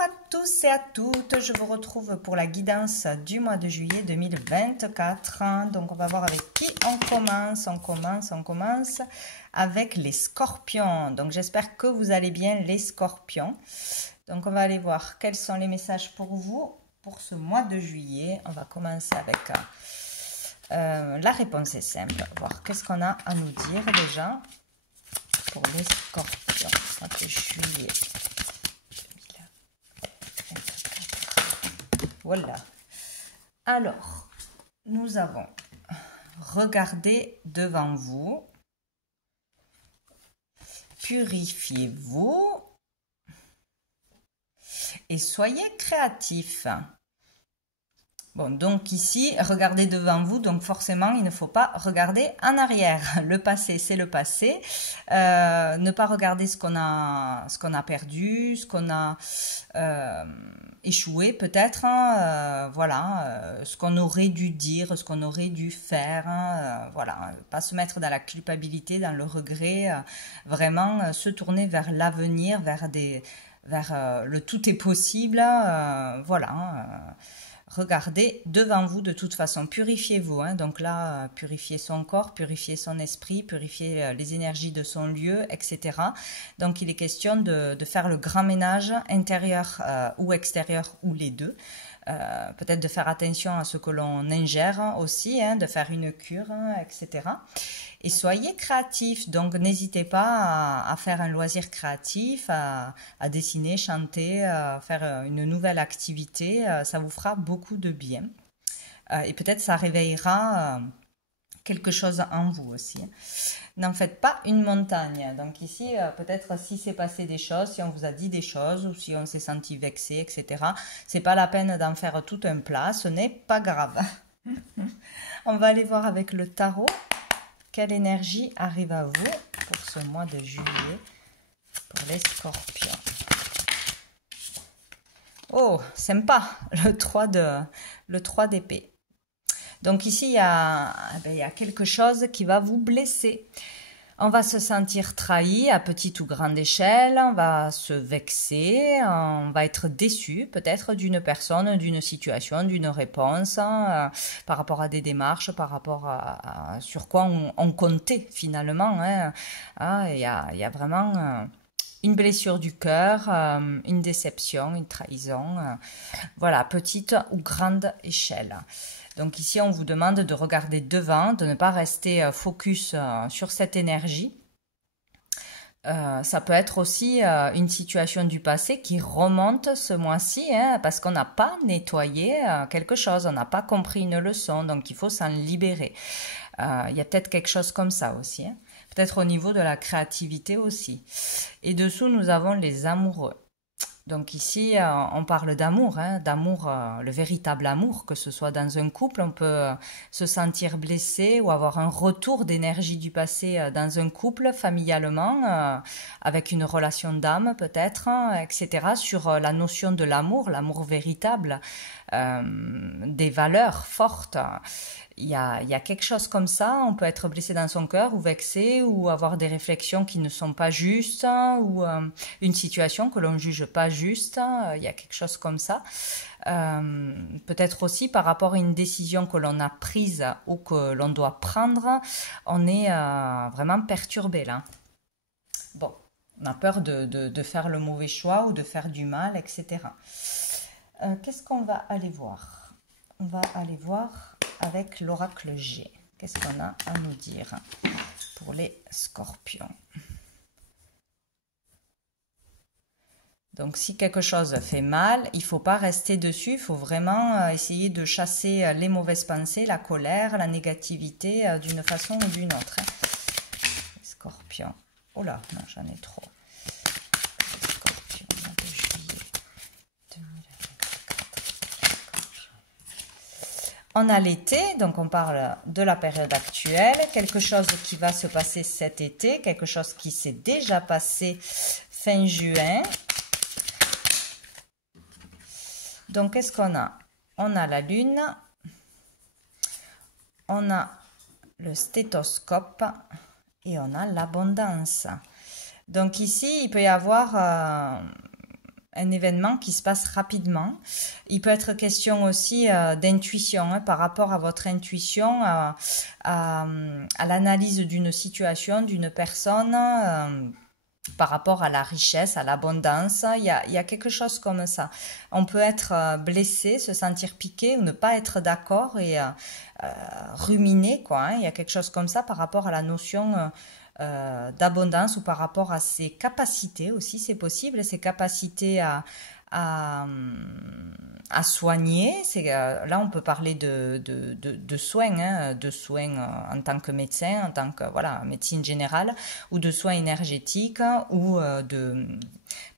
à tous et à toutes, je vous retrouve pour la guidance du mois de juillet 2024. Donc on va voir avec qui on commence. On commence avec les scorpions. Donc j'espère que vous allez bien les scorpions. Donc on va aller voir quels sont les messages pour vous pour ce mois de juillet. On va commencer avec la réponse est simple. Voir qu'est-ce qu'on a à nous dire déjà pour les scorpions. Mois de juillet. Voilà. Alors, nous avons regardez devant vous, purifiez-vous et soyez créatifs. Bon, donc ici, regardez devant vous, donc forcément, il ne faut pas regarder en arrière. Le passé, c'est le passé. Ne pas regarder ce qu'on a perdu, ce qu'on a échoué peut-être, voilà, ce qu'on aurait dû dire, ce qu'on aurait dû faire, voilà, pas se mettre dans la culpabilité, dans le regret, vraiment se tourner vers l'avenir, vers le tout est possible, voilà. Regardez devant vous de toute façon, purifiez-vous, hein. Donc là, purifiez son corps, purifiez son esprit, purifiez les énergies de son lieu, etc. Donc il est question de faire le grand ménage intérieur ou extérieur ou les deux. Peut-être de faire attention à ce que l'on ingère aussi, hein, de faire une cure, etc. Et soyez créatifs, donc n'hésitez pas à faire un loisir créatif, à dessiner, chanter, à faire une nouvelle activité, ça vous fera beaucoup de bien. Et peut-être ça réveillera quelque chose en vous aussi. N'en faites pas une montagne. Donc ici, peut-être si s'est passé des choses, si on vous a dit des choses ou si on s'est senti vexé, etc. C'est pas la peine d'en faire tout un plat, ce n'est pas grave. On va aller voir avec le tarot. Quelle énergie arrive à vous pour ce mois de juillet pour les scorpions? Oh, sympa, le 3 d'épée. Donc ici, il y a quelque chose qui va vous blesser. On va se sentir trahi à petite ou grande échelle, on va se vexer, on va être déçu peut-être d'une personne, d'une situation, d'une réponse, par rapport à des démarches, par rapport à sur quoi on comptait finalement. Hein. Il y a vraiment une blessure du cœur, une déception, une trahison, voilà, petite ou grande échelle. Donc ici, on vous demande de regarder devant, de ne pas rester focus sur cette énergie. Ça peut être aussi une situation du passé qui remonte ce mois-ci, hein, parce qu'on n'a pas nettoyé quelque chose, on n'a pas compris une leçon, donc il faut s'en libérer. Il y a peut-être quelque chose comme ça aussi, hein. Peut-être au niveau de la créativité aussi. Et dessous, nous avons les amoureux. Donc ici, on parle d'amour, hein, d'amour, le véritable amour, que ce soit dans un couple, on peut se sentir blessé ou avoir un retour d'énergie du passé dans un couple, familialement, avec une relation d'âme peut-être, etc. Sur la notion de l'amour véritable, des valeurs fortes. Il y a quelque chose comme ça, on peut être blessé dans son cœur ou vexé ou avoir des réflexions qui ne sont pas justes ou une situation que l'on ne juge pas juste, il y a quelque chose comme ça. Peut-être aussi par rapport à une décision que l'on a prise ou que l'on doit prendre, on est vraiment perturbé là. Bon, on a peur de faire le mauvais choix ou de faire du mal, etc. Qu'est-ce qu'on va aller voir? On va aller voir avec l'oracle G. Qu'est-ce qu'on a à nous dire pour les scorpions? Donc, si quelque chose fait mal, il ne faut pas rester dessus, il faut vraiment essayer de chasser les mauvaises pensées, la colère, la négativité d'une façon ou d'une autre. Les scorpions. Oh là, non, j'en ai trop. Les scorpions, mois de juillet 2024. On a l'été, donc on parle de la période actuelle, quelque chose qui va se passer cet été, quelque chose qui s'est déjà passé fin juin. Donc, qu'est-ce qu'on a? On a la lune, on a le stéthoscope et on a l'abondance. Donc ici, il peut y avoir un événement qui se passe rapidement. Il peut être question aussi d'intuition, hein, par rapport à votre intuition, à l'analyse d'une situation, d'une personne, par rapport à la richesse, à l'abondance. Il y a quelque chose comme ça. On peut être blessé, se sentir piqué ou ne pas être d'accord et ruminer, quoi, hein. Il y a quelque chose comme ça par rapport à la notion d'abondance ou par rapport à ses capacités aussi, c'est possible, ses capacités à, à soigner. Là, on peut parler de soins, hein, de soins en tant que médecin, en tant que voilà, médecine générale, ou de soins énergétiques, ou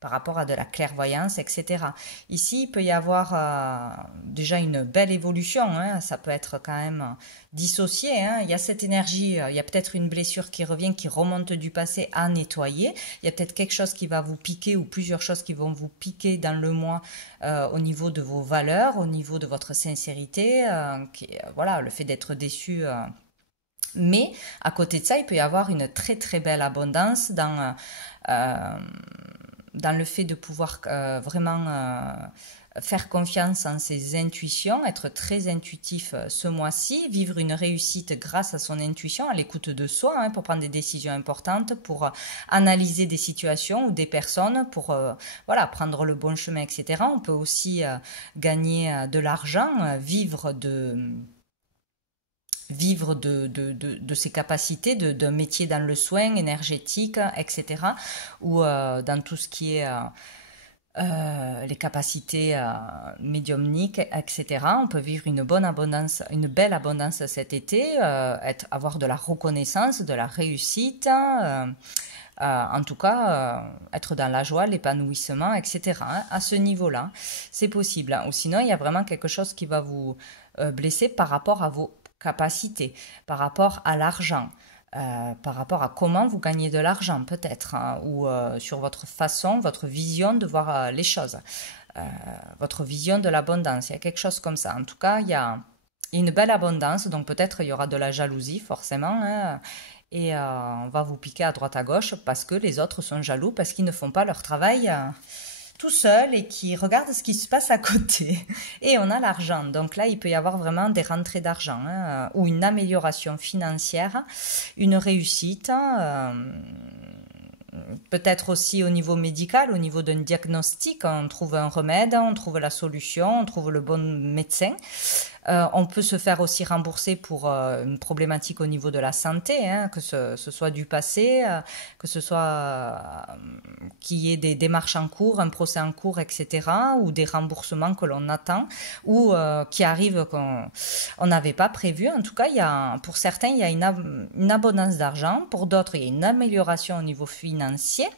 par rapport à de la clairvoyance, etc. Ici, il peut y avoir déjà une belle évolution, hein. Ça peut être quand même dissocié, hein. Il y a cette énergie, il y a peut-être une blessure qui revient, qui remonte du passé à nettoyer. Il y a peut-être quelque chose qui va vous piquer ou plusieurs choses qui vont vous piquer dans le mois au niveau de vos valeurs, au niveau de votre sincérité, voilà, le fait d'être déçu. Mais à côté de ça, il peut y avoir une très très belle abondance dans le fait de pouvoir vraiment faire confiance en ses intuitions, être très intuitif ce mois-ci, vivre une réussite grâce à son intuition, à l'écoute de soi, hein, pour prendre des décisions importantes, pour analyser des situations ou des personnes, pour voilà, prendre le bon chemin, etc. On peut aussi gagner de l'argent, vivre de ses capacités, d'un métier dans le soin énergétique, etc. Ou dans tout ce qui est les capacités médiumniques, etc. On peut vivre une bonne abondance, une belle abondance cet été, avoir de la reconnaissance, de la réussite, en tout cas, être dans la joie, l'épanouissement, etc. Hein, à ce niveau-là, c'est possible. Hein. Ou sinon, il y a vraiment quelque chose qui va vous blesser par rapport à vos capacités, par rapport à l'argent. Par rapport à comment vous gagnez de l'argent peut-être, hein, ou sur votre façon, votre vision de voir les choses, votre vision de l'abondance, il y a quelque chose comme ça. En tout cas, il y a une belle abondance, donc peut-être il y aura de la jalousie forcément, hein, et on va vous piquer à droite à gauche parce que les autres sont jaloux, parce qu'ils ne font pas leur travail tout seul et qui regardent ce qui se passe à côté. Et on a l'argent. Donc là, il peut y avoir vraiment des rentrées d'argent, hein, ou une amélioration financière, une réussite, peut-être aussi au niveau médical, au niveau d'un diagnostic, on trouve un remède, on trouve la solution, on trouve le bon médecin. On peut se faire aussi rembourser pour une problématique au niveau de la santé, hein, que ce soit du passé, que ce soit qu'il y ait des démarches en cours, un procès en cours, etc., ou des remboursements que l'on attend, ou qui arrivent qu'on n'avait pas prévu. En tout cas, pour certains, il y a une abondance d'argent, pour d'autres, il y a une amélioration au niveau financier.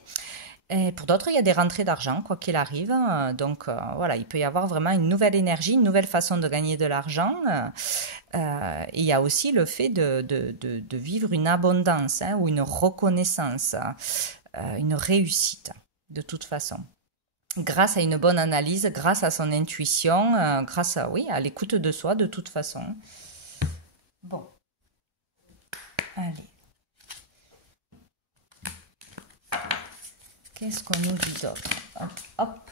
Et pour d'autres, il y a des rentrées d'argent, quoi qu'il arrive. Donc voilà, il peut y avoir vraiment une nouvelle énergie, une nouvelle façon de gagner de l'argent. Et il y a aussi le fait de vivre une abondance, hein, ou une reconnaissance, une réussite, de toute façon. Grâce à une bonne analyse, grâce à son intuition, grâce oui, à l'écoute de soi, de toute façon. Bon, allez. Qu'est-ce qu'on nous dit d'autre? Hop, hop.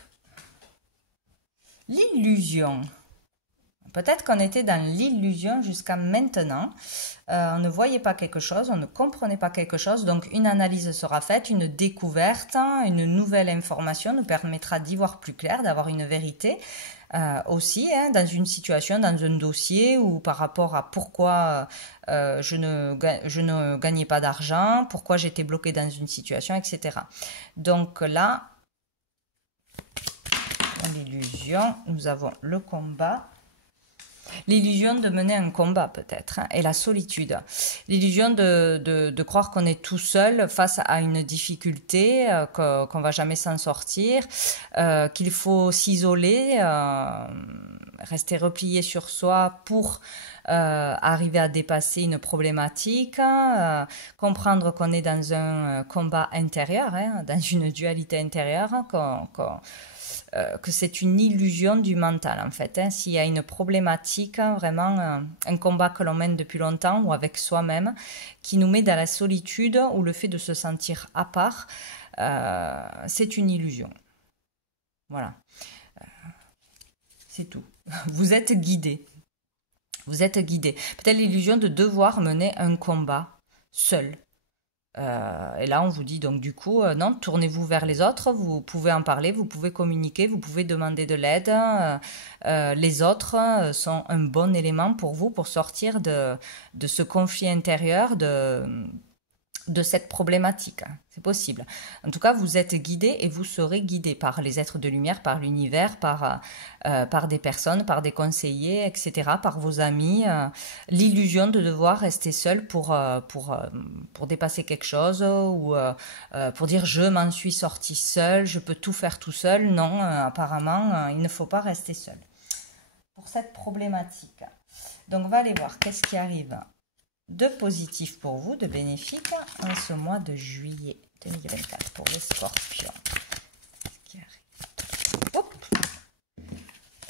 L'illusion. Peut-être qu'on était dans l'illusion jusqu'à maintenant. On ne voyait pas quelque chose, on ne comprenait pas quelque chose. Donc une analyse sera faite, une découverte, une nouvelle information nous permettra d'y voir plus clair, d'avoir une vérité. Aussi, hein, dans une situation, dans un dossier, ou par rapport à pourquoi je ne gagnais pas d'argent, pourquoi j'étais bloquée dans une situation, etc. Donc là, l'illusion, nous avons le combat. L'illusion de mener un combat peut-être, hein, et la solitude. L'illusion de croire qu'on est tout seul face à une difficulté, qu'on va jamais s'en sortir, qu'il faut s'isoler, rester replié sur soi pour arriver à dépasser une problématique, comprendre qu'on est dans un combat intérieur, hein, dans une dualité intérieure, que c'est une illusion du mental en fait, hein. S'il y a une problématique, vraiment un combat que l'on mène depuis longtemps ou avec soi-même, qui nous met dans la solitude ou le fait de se sentir à part, c'est une illusion. Voilà, c'est tout. Vous êtes guidé. Vous êtes guidé. Peut-être l'illusion de devoir mener un combat seul. Et là, on vous dit donc du coup, non, tournez-vous vers les autres, vous pouvez en parler, vous pouvez communiquer, vous pouvez demander de l'aide. Les autres sont un bon élément pour vous pour sortir de ce conflit intérieur, de cette problématique. C'est possible. En tout cas, vous êtes guidé et vous serez guidé par les êtres de lumière, par l'univers, par des personnes, par des conseillers, etc., par vos amis. L'illusion de devoir rester seul pour dépasser quelque chose ou pour dire je m'en suis sorti seul, je peux tout faire tout seul. Non, apparemment, il ne faut pas rester seul pour cette problématique. Donc, on va aller voir qu'est-ce qui arrive de positif pour vous, de bénéfique en ce mois de juillet 2024 pour les scorpions.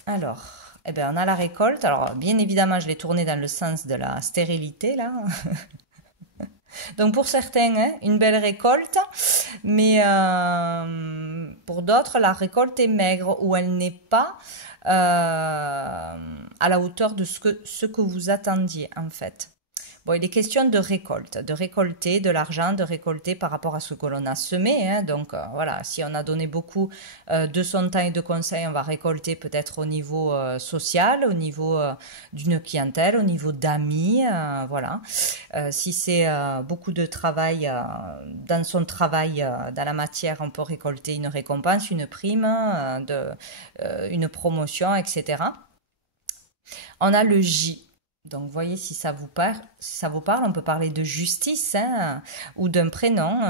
Alors, eh bien, on a la récolte. Alors, bien évidemment, je l'ai tourné dans le sens de la stérilité, là. Donc, pour certains, hein, une belle récolte, mais pour d'autres, la récolte est maigre ou elle n'est pas à la hauteur de ce que vous attendiez, en fait. Bon, il est question de récolte, de récolter de l'argent, de récolter par rapport à ce que l'on a semé. Hein. Donc voilà, si on a donné beaucoup de son temps et de conseils, on va récolter peut-être au niveau social, au niveau d'une clientèle, au niveau d'amis. Voilà. Si c'est beaucoup de travail dans son travail, dans la matière, on peut récolter une récompense, une prime, une promotion, etc. On a le J. Donc, voyez si ça vous parle. Si ça vous parle, on peut parler de justice hein, ou d'un prénom.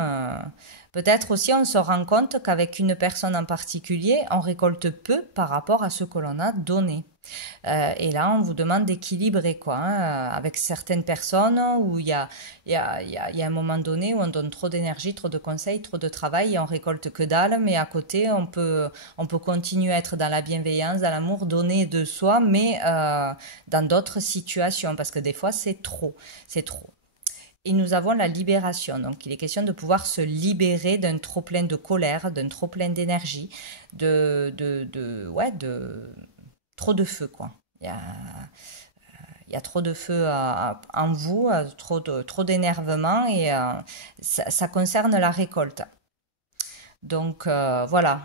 Peut-être aussi, on se rend compte qu'avec une personne en particulier, on récolte peu par rapport à ce que l'on a donné. Et là, on vous demande d'équilibrer quoi, hein, avec certaines personnes où il y a un moment donné où on donne trop d'énergie, trop de conseils, trop de travail et on récolte que dalle. Mais à côté, on peut continuer à être dans la bienveillance, dans l'amour, donner de soi, mais dans d'autres situations parce que des fois, c'est trop. Et nous avons la libération. Donc, il est question de pouvoir se libérer d'un trop-plein de colère, d'un trop-plein d'énergie, trop de feu, quoi. Il y a trop de feu en vous, trop d'énervement et ça concerne la récolte. Donc voilà,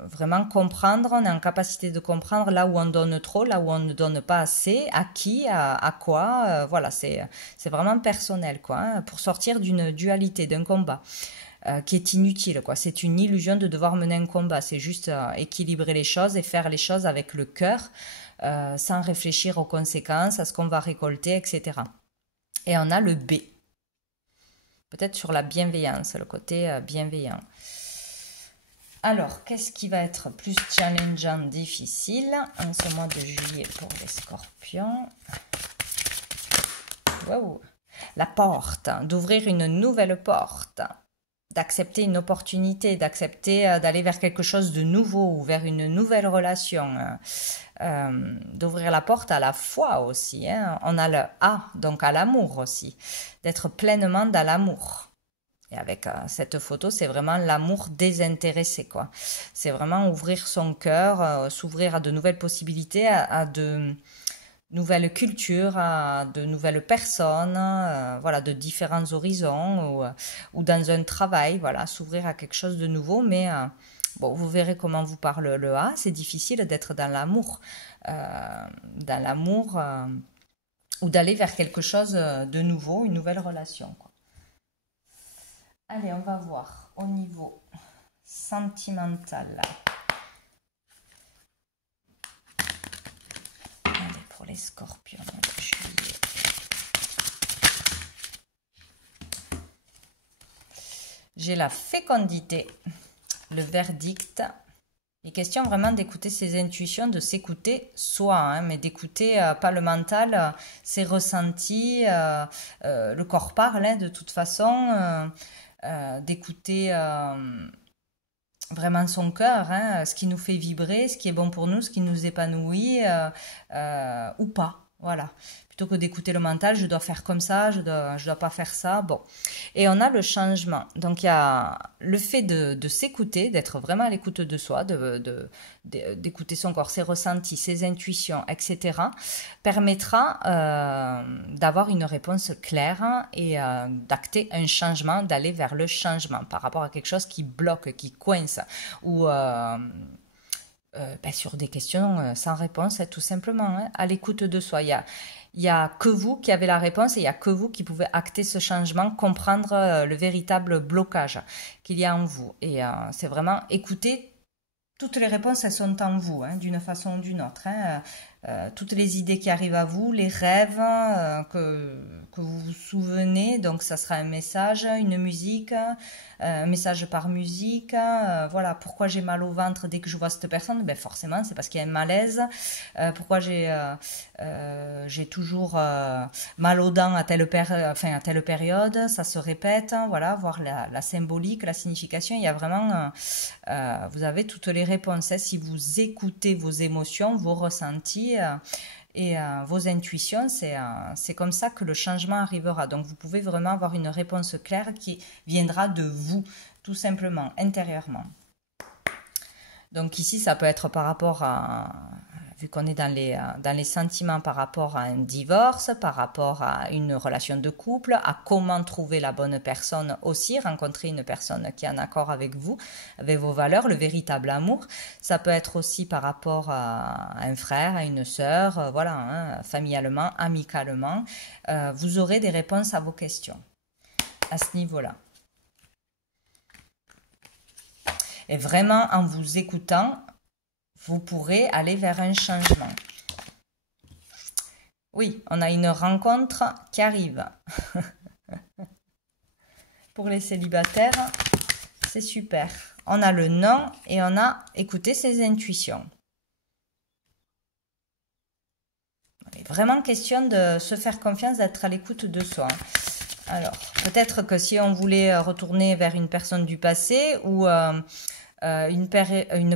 vraiment comprendre, on est en capacité de comprendre là où on donne trop, là où on ne donne pas assez, à qui, à quoi, voilà, c'est vraiment personnel quoi, hein, pour sortir d'une dualité, d'un combat. Qui est inutile quoi, c'est une illusion de devoir mener un combat, c'est juste équilibrer les choses et faire les choses avec le cœur, sans réfléchir aux conséquences, à ce qu'on va récolter, etc. Et on a le B. Peut-être sur la bienveillance, le côté bienveillant. Alors, qu'est-ce qui va être plus challengeant, difficile en ce mois de juillet pour les scorpions? Wow. La porte, d'ouvrir une nouvelle porte, d'accepter une opportunité, d'accepter d'aller vers quelque chose de nouveau ou vers une nouvelle relation. D'ouvrir la porte à la foi aussi. Hein. On a le A, donc à l'amour aussi. D'être pleinement dans l'amour. Et avec cette photo, c'est vraiment l'amour désintéressé, quoi. C'est vraiment ouvrir son cœur, s'ouvrir à de nouvelles possibilités, à de nouvelles cultures, à de nouvelles personnes, voilà, de différents horizons ou dans un travail, voilà, s'ouvrir à quelque chose de nouveau, mais bon, vous verrez comment vous parle le A. C'est difficile d'être dans l'amour, ou d'aller vers quelque chose de nouveau, une nouvelle relation, quoi. Allez, on va voir au niveau sentimental. Allez, pour les scorpions de juillet. J'ai la fécondité, le verdict. Il est question vraiment d'écouter ses intuitions, de s'écouter soi, hein, mais d'écouter pas le mental, ses ressentis, le corps parle hein, de toute façon, d'écouter vraiment son cœur, hein, ce qui nous fait vibrer, ce qui est bon pour nous, ce qui nous épanouit ou pas. Voilà. Plutôt que d'écouter le mental, je dois faire comme ça, je dois pas faire ça. Bon. Et on a le changement. Donc, il y a le fait de s'écouter, d'être vraiment à l'écoute de soi, d'écouter son corps, ses ressentis, ses intuitions, etc., permettra d'avoir une réponse claire et d'acter un changement, d'aller vers le changement par rapport à quelque chose qui bloque, qui coince ou sur des questions sans réponse, tout simplement, hein, à l'écoute de soi. Il y a que vous qui avez la réponse et il y a que vous qui pouvez acter ce changement, comprendre le véritable blocage qu'il y a en vous. Et c'est vraiment écouter. Toutes les réponses, elles sont en vous, hein, d'une façon ou d'une autre, hein. Toutes les idées qui arrivent à vous, les rêves que vous vous souvenez, donc ça sera un message, une musique, un message par musique. Voilà, pourquoi j'ai mal au ventre dès que je vois cette personne? Ben forcément, c'est parce qu'il y a un malaise. Pourquoi j'ai toujours mal aux dents à à telle période? Ça se répète, hein, voilà, voir la symbolique, la signification. Il y a vraiment, vous avez toutes les réponses, hein, si vous écoutez vos émotions, vos ressentis et vos intuitions, c'est comme ça que le changement arrivera. Donc vous pouvez vraiment avoir une réponse claire qui viendra de vous, tout simplement, intérieurement. Donc ici, ça peut être par rapport à, vu qu'on est dans les sentiments par rapport à un divorce, par rapport à une relation de couple, à comment trouver la bonne personne aussi, rencontrer une personne qui est en accord avec vous, avec vos valeurs, le véritable amour. Ça peut être aussi par rapport à un frère, à une sœur, voilà, hein, familialement, amicalement. Vous aurez des réponses à vos questions à ce niveau-là. Et vraiment, en vous écoutant, vous pourrez aller vers un changement. Oui, on a une rencontre qui arrive. Pour les célibataires, c'est super. On a le non et on a écouté ses intuitions. Il est vraiment question de se faire confiance, d'être à l'écoute de soi. Alors, peut-être que si on voulait retourner vers une personne du passé ou une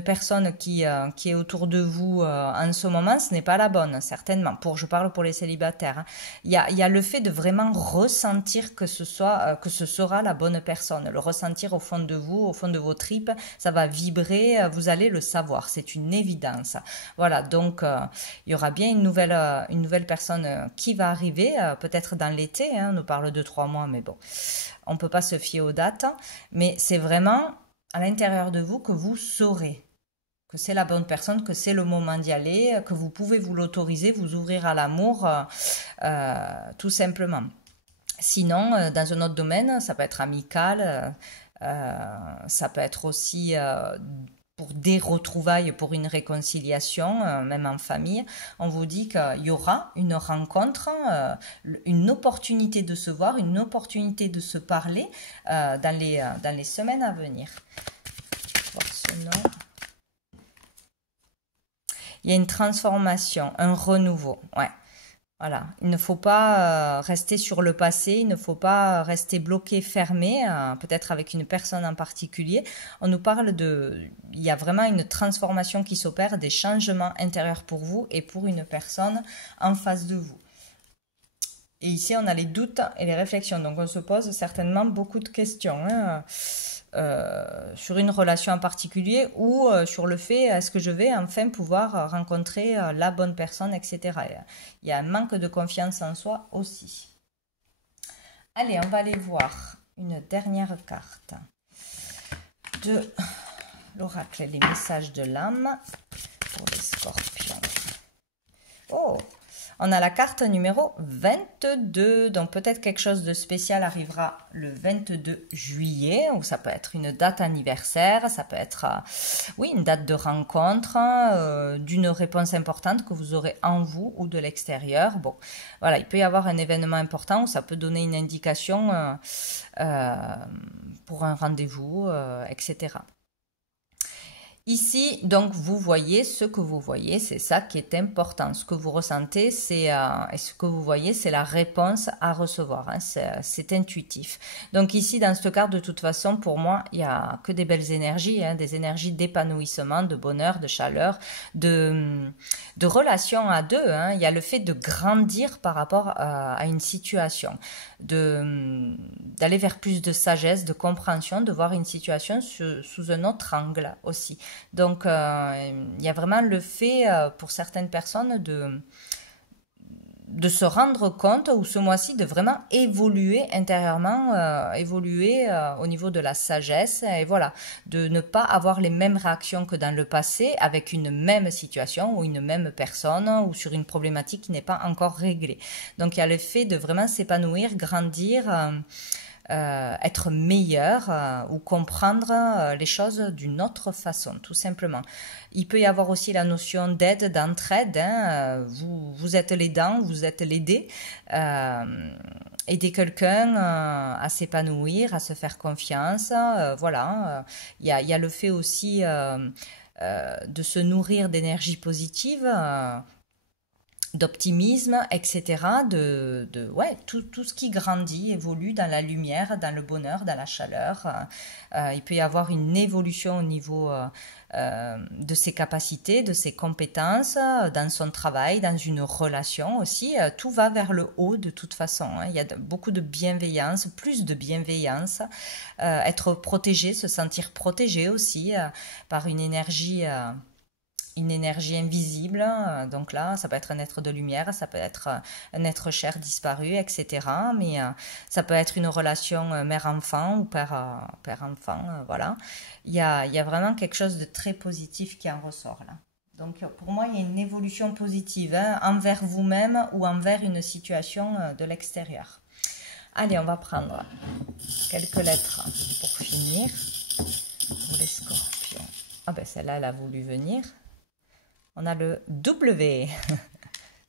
personne qui est autour de vous en ce moment, ce n'est pas la bonne, certainement. Je parle pour les célibataires, hein. Il y a le fait de vraiment ressentir que ce sera la bonne personne, le ressentir au fond de vous, au fond de vos tripes, ça va vibrer, vous allez le savoir, c'est une évidence. Voilà, donc il y aura bien une nouvelle personne qui va arriver, peut-être dans l'été, hein, on nous parle de 3 mois, mais bon, on peut pas se fier aux dates, mais c'est vraiment à l'intérieur de vous que vous saurez que c'est la bonne personne, que c'est le moment d'y aller, que vous pouvez vous l'autoriser, vous ouvrir à l'amour, tout simplement. Sinon, dans un autre domaine, ça peut être amical, ça peut être aussi pour des retrouvailles, pour une réconciliation, même en famille. On vous dit qu'il y aura une rencontre, une opportunité de se voir, une opportunité de se parler dans les semaines à venir. Voir ce nom. Il y a une transformation, un renouveau. Ouais. Voilà, il ne faut pas rester sur le passé, il ne faut pas rester bloqué, fermé, peut-être avec une personne en particulier. On nous parle il y a vraiment une transformation qui s'opère, des changements intérieurs pour vous et pour une personne en face de vous. Et ici, on a les doutes et les réflexions, donc on se pose certainement beaucoup de questions, hein. Sur une relation en particulier ou sur le fait est-ce que je vais enfin pouvoir rencontrer la bonne personne, etc. Il y a un manque de confiance en soi aussi. Allez, on va aller voir une dernière carte de l'oracle, les messages de l'âme pour les scorpions. Oh! On a la carte numéro 22, donc peut-être quelque chose de spécial arrivera le 22 juillet, ou ça peut être une date anniversaire, ça peut être oui, une date de rencontre, d'une réponse importante que vous aurez en vous ou de l'extérieur. Bon, voilà, il peut y avoir un événement important où ça peut donner une indication pour un rendez-vous, etc. Ici, donc, vous voyez ce que vous voyez, c'est ça qui est important. Ce que vous ressentez, et ce que vous voyez, c'est la réponse à recevoir. Hein, c'est intuitif. Donc ici, dans ce cas, de toute façon, pour moi, il y a que des belles énergies, hein, des énergies d'épanouissement, de bonheur, de chaleur, de relation à deux. Hein. Il y a le fait de grandir par rapport à une situation, d'aller vers plus de sagesse, de compréhension, de voir une situation sous un autre angle aussi. Donc, il y a vraiment le fait pour certaines personnes de se rendre compte, ou ce mois-ci, de vraiment évoluer intérieurement, évoluer au niveau de la sagesse, et voilà, de ne pas avoir les mêmes réactions que dans le passé avec une même situation ou une même personne ou sur une problématique qui n'est pas encore réglée. Donc, il y a le fait de vraiment s'épanouir, grandir, être meilleur ou comprendre les choses d'une autre façon, tout simplement. Il peut y avoir aussi la notion d'aide, d'entraide. Hein. Vous êtes l'aidant, vous êtes l'aidé. Aider quelqu'un à s'épanouir, à se faire confiance. Voilà. Il y a le fait aussi de se nourrir d'énergie positive. D'optimisme, etc. Ouais, tout ce qui grandit, évolue dans la lumière, dans le bonheur, dans la chaleur. Il peut y avoir une évolution au niveau de ses capacités, de ses compétences, dans son travail, dans une relation aussi. Tout va vers le haut de toute façon. Hein. Il y a beaucoup de bienveillance, plus de bienveillance. Être protégé, se sentir protégé aussi par une énergie invisible. Donc là, ça peut être un être de lumière, ça peut être un être cher disparu, etc. Mais ça peut être une relation mère-enfant ou père-enfant. Voilà. Il y a vraiment quelque chose de très positif qui en ressort là. Donc pour moi, il y a une évolution positive hein, envers vous-même ou envers une situation de l'extérieur. Allez, on va prendre quelques lettres pour finir. Pour les scorpions. Ah ben celle-là, elle a voulu venir. On a le W.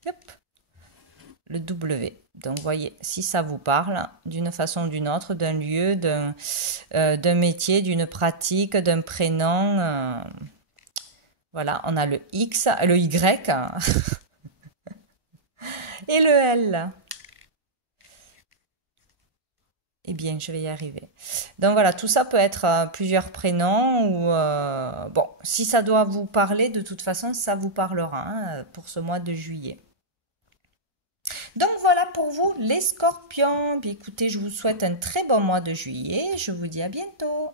Yep. Le W. Donc, voyez, si ça vous parle, d'une façon ou d'une autre, d'un lieu, d'un métier, d'une pratique, d'un prénom. Voilà, on a le X, le Y et le L. Eh bien, je vais y arriver. Donc voilà, tout ça peut être plusieurs prénoms ou bon, si ça doit vous parler, de toute façon, ça vous parlera hein, pour ce mois de juillet. Donc voilà pour vous les scorpions. Puis écoutez, je vous souhaite un très bon mois de juillet. Je vous dis à bientôt.